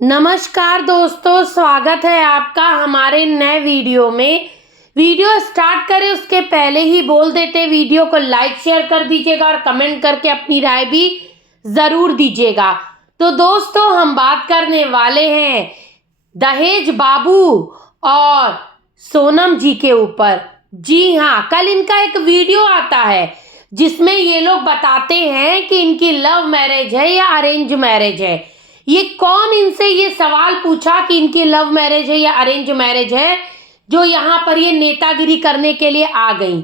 नमस्कार दोस्तों, स्वागत है आपका हमारे नए वीडियो में। वीडियो स्टार्ट करें उसके पहले ही बोल देते, वीडियो को लाइक शेयर कर दीजिएगा और कमेंट करके अपनी राय भी ज़रूर दीजिएगा। तो दोस्तों, हम बात करने वाले हैं दहेज बाबू और सोनम जी के ऊपर। जी हाँ, कल इनका एक वीडियो आता है जिसमें ये लोग बताते हैं कि इनकी लव मैरिज है या अरेंज मैरिज है। ये कौन इनसे ये सवाल पूछा कि इनकी लव मैरिज है या अरेंज मैरिज है, जो यहाँ पर ये नेतागिरी करने के लिए आ गई।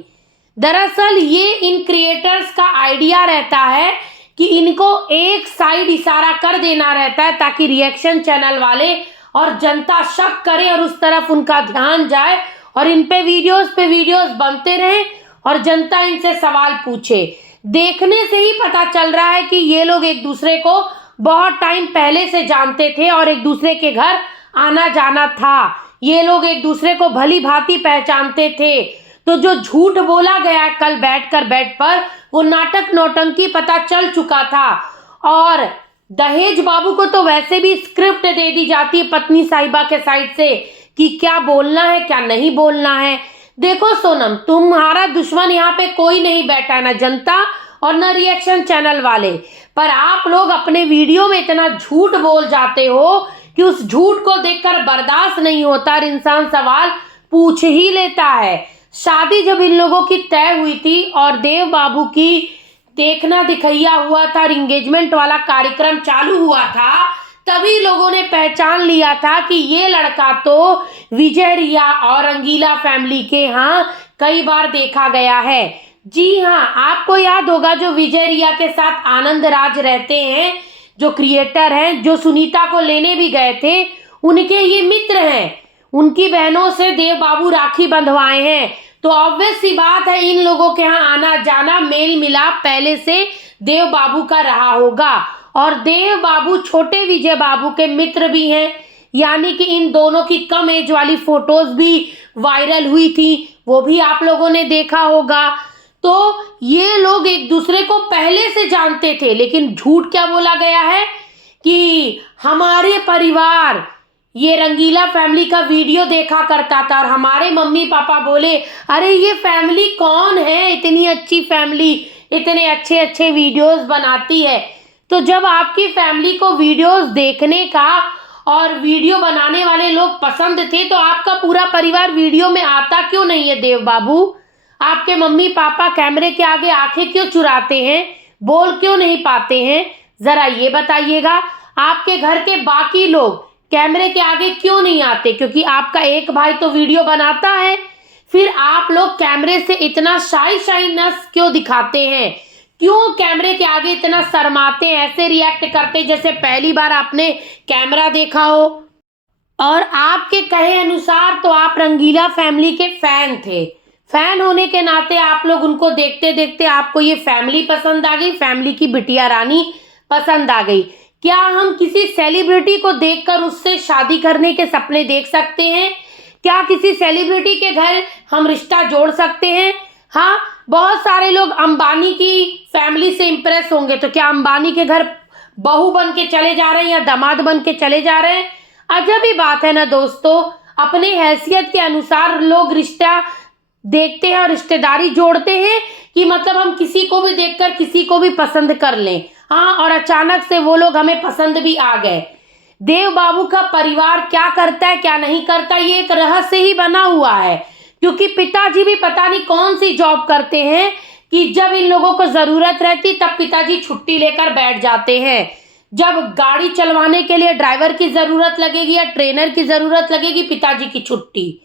दरअसल ये इन क्रिएटर्स का आइडिया रहता है कि इनको एक साइड इशारा कर देना रहता है ताकि रिएक्शन चैनल वाले और जनता शक करे और उस तरफ उनका ध्यान जाए और इन पे वीडियोस बनते रहें और जनता इनसे सवाल पूछे। देखने से ही पता चल रहा है कि ये लोग एक दूसरे को बहुत टाइम पहले से जानते थे और एक दूसरे के घर आना जाना था। ये लोग एक दूसरे को भली भांति पहचानते थे। तो जो झूठ बोला गया कल बैठकर बेड पर, वो नाटक नौटंकी पता चल चुका था। और दहेज बाबू को तो वैसे भी स्क्रिप्ट दे दी जाती है पत्नी साहिबा के साइड से कि क्या बोलना है क्या नहीं बोलना है। देखो सोनम, तुम्हारा दुश्मन यहाँ पे कोई नहीं बैठा है, ना जनता और न रिएक्शन चैनल वाले, पर आप लोग अपने वीडियो में इतना झूठ बोल जाते हो कि उस झूठ को देखकर बर्दाश्त नहीं होता और इंसान सवाल पूछ ही लेता है। शादी जब इन लोगों की तय हुई थी और देव बाबू की देखना दिखैया हुआ था और इंगेजमेंट वाला कार्यक्रम चालू हुआ था, तभी लोगों ने पहचान लिया था कि ये लड़का तो विजय रिया और रंगीला फैमिली के यहाँ कई बार देखा गया है। जी हाँ, आपको याद होगा जो विजय रिया के साथ आनंद राज रहते हैं, जो क्रिएटर हैं, जो सुनीता को लेने भी गए थे, उनके ये मित्र हैं। उनकी बहनों से देव बाबू राखी बंधवाए हैं। तो ऑब्वियस सी बात है इन लोगों के यहाँ आना जाना मेल मिलाप पहले से देव बाबू का रहा होगा। और देव बाबू छोटे विजय बाबू के मित्र भी हैं, यानी कि इन दोनों की कम एज वाली फोटोज भी वायरल हुई थी, वो भी आप लोगों ने देखा होगा। तो ये लोग एक दूसरे को पहले से जानते थे, लेकिन झूठ क्या बोला गया है कि हमारे परिवार ये रंगीला फैमिली का वीडियो देखा करता था और हमारे मम्मी पापा बोले अरे ये फैमिली कौन है, इतनी अच्छी फैमिली, इतने अच्छे अच्छे वीडियोस बनाती है। तो जब आपकी फैमिली को वीडियोस देखने का और वीडियो बनाने वाले लोग पसंद थे, तो आपका पूरा परिवार वीडियो में आता क्यों नहीं है देव बाबू? आपके मम्मी पापा कैमरे के आगे आंखें क्यों चुराते हैं, बोल क्यों नहीं पाते हैं? जरा ये बताइएगा। आपके घर के बाकी लोग कैमरे के आगे क्यों नहीं आते? क्योंकि आपका एक भाई तो वीडियो बनाता है। फिर आप लोग कैमरे से इतना शाईनेस क्यों दिखाते हैं? क्यों कैमरे के आगे इतना शर्माते हैं, ऐसे रिएक्ट करते जैसे पहली बार आपने कैमरा देखा हो? और आपके कहे अनुसार तो आप रंगीला फैमिली के फैन थे। फैन होने के नाते आप लोग उनको देखते देखते आपको ये फैमिली पसंद आ गई, फैमिली की बिटिया रानी पसंद आ गई। क्या हम किसी सेलिब्रिटी को देखकर उससे शादी करने के सपने देख सकते हैं? क्या किसी सेलिब्रिटी के घर हम रिश्ता जोड़ सकते हैं? हाँ, बहुत सारे लोग अंबानी की फैमिली से इंप्रेस होंगे, तो क्या अंबानी के घर बहू बन के चले जा रहे हैं या दामाद बन के चले जा रहे हैं? अजब ही बात है ना दोस्तों। अपने हैसियत के अनुसार लोग रिश्ता देखते हैं और रिश्तेदारी जोड़ते हैं कि मतलब हम किसी को भी देखकर किसी को भी पसंद कर लें। हाँ, और अचानक से वो लोग हमें पसंद भी आ गए। देव बाबू का परिवार क्या करता है क्या नहीं करता, ये एक रहस्य ही बना हुआ है, क्योंकि पिताजी भी पता नहीं कौन सी जॉब करते हैं कि जब इन लोगों को जरूरत रहती तब पिताजी छुट्टी लेकर बैठ जाते हैं। जब गाड़ी चलवाने के लिए ड्राइवर की जरूरत लगेगी या ट्रेनर की जरूरत लगेगी, पिताजी की छुट्टी।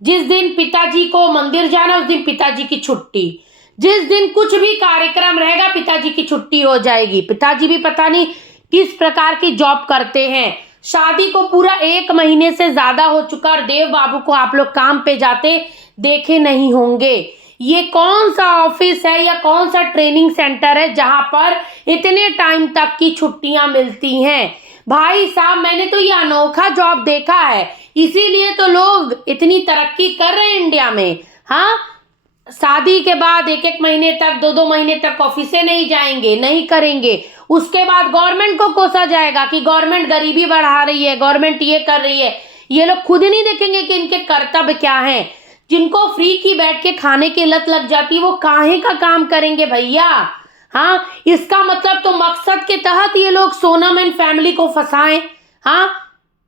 जिस दिन पिताजी को मंदिर जाना उस दिन पिताजी की छुट्टी। जिस दिन कुछ भी कार्यक्रम रहेगा पिताजी की छुट्टी हो जाएगी। पिताजी भी पता नहीं किस प्रकार की जॉब करते हैं। शादी को पूरा 1 महीने से ज्यादा हो चुका और देव बाबू को आप लोग काम पे जाते देखे नहीं होंगे। ये कौन सा ऑफिस है या कौन सा ट्रेनिंग सेंटर है जहां पर इतने टाइम तक की छुट्टियां मिलती हैं? भाई साहब, मैंने तो ये अनोखा जॉब देखा है, इसीलिए तो लोग इतनी तरक्की कर रहे हैं इंडिया में। हाँ, शादी के बाद 1-1 महीने तक 2-2 महीने तक ऑफिसे नहीं जाएंगे, नहीं करेंगे, उसके बाद गवर्नमेंट को कोसा जाएगा कि गवर्नमेंट गरीबी बढ़ा रही है, गवर्नमेंट ये कर रही है। ये लोग खुद नहीं देखेंगे कि इनके कर्तव्य क्या हैं। जिनको फ्री की बैठ के खाने की लत लग जाती है वो काहे का काम करेंगे भैया। हाँ, इसका मतलब तो मकसद के तहत ये लोग सोनम एंड फैमिली को फंसाएं। हाँ,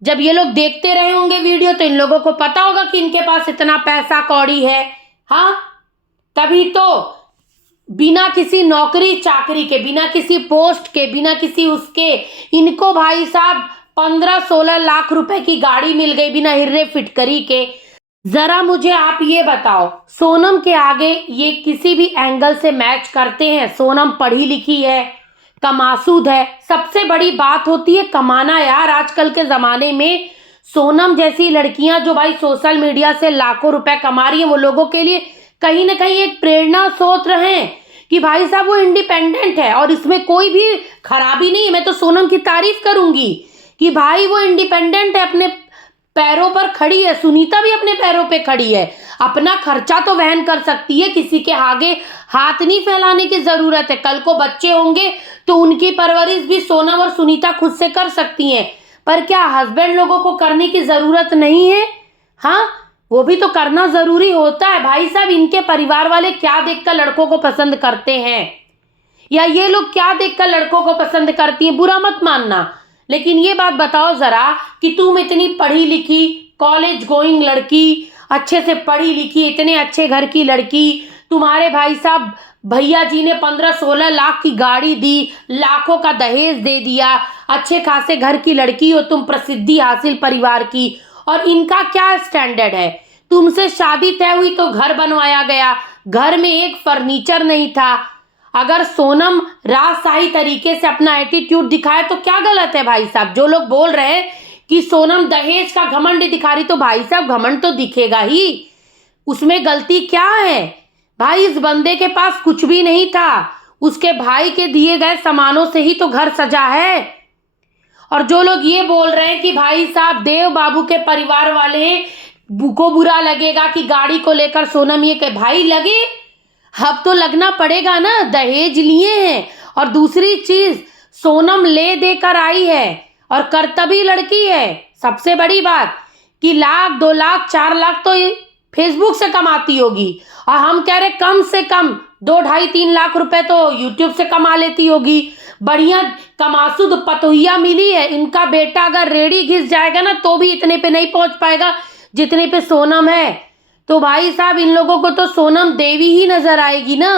जब ये लोग देखते रहे होंगे वीडियो तो इन लोगों को पता होगा कि इनके पास इतना पैसा कौड़ी है। हाँ, तभी तो बिना किसी नौकरी चाकरी के, बिना किसी पोस्ट के, बिना किसी उसके, इनको भाई साहब 15-16 लाख रुपए की गाड़ी मिल गई बिना हिर्रे फिटकरी के। जरा मुझे आप ये बताओ, सोनम के आगे ये किसी भी एंगल से मैच करते हैं? सोनम पढ़ी लिखी है, कमासूद है। सबसे बड़ी बात होती है कमाना यार। आजकल के जमाने में सोनम जैसी लड़कियां जो भाई सोशल मीडिया से लाखों रुपए कमा रही हैं, वो लोगों के लिए कहीं ना कहीं एक प्रेरणा स्रोत रहे कि भाई साहब वो इंडिपेंडेंट है और इसमें कोई भी खराबी नहीं है। मैं तो सोनम की तारीफ करूंगी कि भाई वो इंडिपेंडेंट है, अपने पैरों पर खड़ी है। सुनीता भी अपने पैरों पे खड़ी है, अपना खर्चा तो वहन कर सकती है, किसी के आगे हाथ नहीं फैलाने की जरूरत है। कल को बच्चे होंगे तो उनकी परवरिश भी सोनम और सुनीता खुद से कर सकती हैं। पर क्या हस्बैंड लोगों को करने की जरूरत नहीं है? हाँ, वो भी तो करना जरूरी होता है भाई साहब। इनके परिवार वाले क्या देखकर लड़कों को पसंद करते हैं, या ये लोग क्या देखकर लड़कों को पसंद करती हैं, बुरा मत मानना। लेकिन ये बात बताओ जरा कि तुम इतनी पढ़ी लिखी कॉलेज गोइंग लड़की, अच्छे से पढ़ी लिखी, इतने अच्छे घर की लड़की, तुम्हारे भाई साहब भैया जी ने 15-16 लाख की गाड़ी दी, लाखों का दहेज दे दिया, अच्छे खासे घर की लड़की हो तुम, प्रसिद्धि हासिल परिवार की, और इनका क्या स्टैंडर्ड है? तुमसे शादी तय हुई तो घर बनवाया गया, घर में एक फर्नीचर नहीं था। अगर सोनम राजशाही तरीके से अपना एटीट्यूड दिखाए तो क्या गलत है भाई साहब? जो लोग बोल रहे हैं कि सोनम दहेज का घमंड दिखा रही, तो भाई साहब घमंड तो दिखेगा ही, उसमें गलती क्या है भाई? इस बंदे के पास कुछ भी नहीं था, उसके भाई के दिए गए सामानों से ही तो घर सजा है। और जो लोग ये बोल रहे हैं कि भाई साहब देव बाबू के परिवार वाले को बुरा लगेगा कि गाड़ी को लेकर सोनम ये कहे, भाई लगे, अब तो लगना पड़ेगा ना, दहेज लिए हैं। और दूसरी चीज, सोनम ले देकर आई है और कर्तव्य लड़की है। सबसे बड़ी बात कि 1 लाख 2 लाख 4 लाख तो ये फेसबुक से कमाती होगी, और हम कह रहे कम से कम 2, 2.5, 3 लाख रुपए तो यूट्यूब से कमा लेती होगी। बढ़िया कमासुद पतोहिया मिली है। इनका बेटा अगर रेडी घिस जाएगा ना तो भी इतने पे नहीं पहुंच पाएगा जितने पे सोनम है। तो भाई साहब इन लोगों को तो सोनम देवी ही नजर आएगी ना।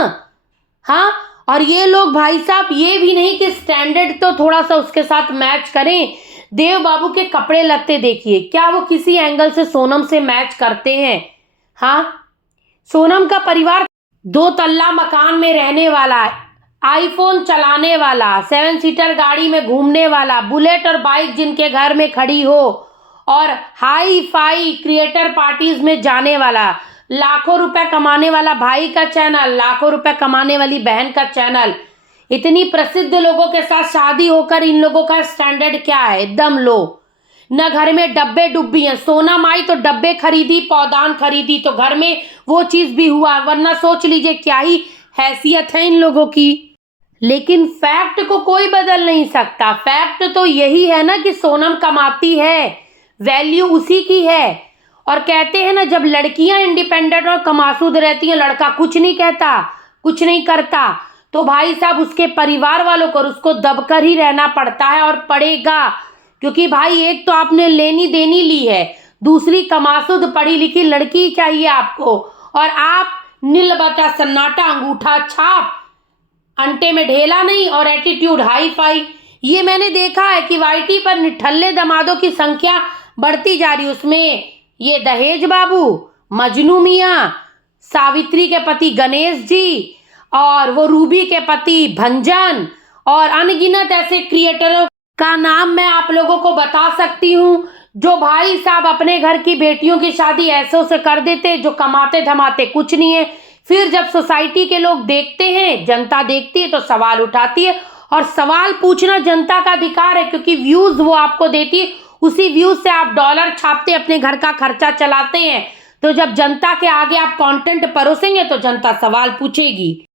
हाँ, और ये लोग भाई साहब ये भी नहीं कि स्टैंडर्ड तो थोड़ा सा उसके साथ मैच करें। देव बाबू के कपड़े लत्ते देखिए, क्या वो किसी एंगल से सोनम से मैच करते हैं? हाँ, सोनम का परिवार 2 तल्ला मकान में रहने वाला, आईफोन चलाने वाला, 7 सीटर गाड़ी में घूमने वाला, बुलेट और बाइक जिनके घर में खड़ी हो, और हाई फाई क्रिएटर पार्टीज में जाने वाला, लाखों रुपए कमाने वाला भाई का चैनल, लाखों रुपए कमाने वाली बहन का चैनल, इतनी प्रसिद्ध लोगों के साथ शादी होकर इन लोगों का स्टैंडर्ड क्या है? एकदम लो। न घर में डब्बे डुब्बी हैं, सोनम आई तो डब्बे खरीदी, पौदान खरीदी, तो घर में वो चीज भी हुआ, वरना सोच लीजिए क्या ही हैसियत है इन लोगों की। लेकिन फैक्ट को कोई बदल नहीं सकता। फैक्ट तो यही है ना कि सोनम कमाती है, वैल्यू उसी की है। और कहते हैं ना, जब लड़कियां इंडिपेंडेंट और कमासूद रहती हैं, लड़का कुछ नहीं कहता, कुछ नहीं करता, तो भाई साहब उसके परिवार वालों को उसको दबकर ही रहना पड़ता है और पड़ेगा। क्योंकि भाई एक तो आपने लेनी देनी ली है, दूसरी कमासूद पढ़ी लिखी लड़की चाहिए आपको, और आप नील बटा सन्नाटा अंगूठा छाप, अंटे में ढेला नहीं, और एटीट्यूड हाई फाई। ये मैंने देखा है कि वाईटी पर निठल्ले दमादों की संख्या बढ़ती जा रही। उसमें ये दहेज बाबू, मजनू मियाँ, सावित्री के पति गणेश जी, और वो रूबी के पति भंजन, और अनगिनत ऐसे क्रिएटरों का नाम मैं आप लोगों को बता सकती हूँ जो भाई साहब अपने घर की बेटियों की शादी ऐसों से कर देते जो कमाते धमाते कुछ नहीं है। फिर जब सोसाइटी के लोग देखते हैं, जनता देखती है, तो सवाल उठाती है, और सवाल पूछना जनता का अधिकार है, क्योंकि व्यूज वो आपको देती है, उसी व्यूज से आप डॉलर छापते, अपने घर का खर्चा चलाते हैं। तो जब जनता के आगे आप कंटेंट परोसेंगे तो जनता सवाल पूछेगी।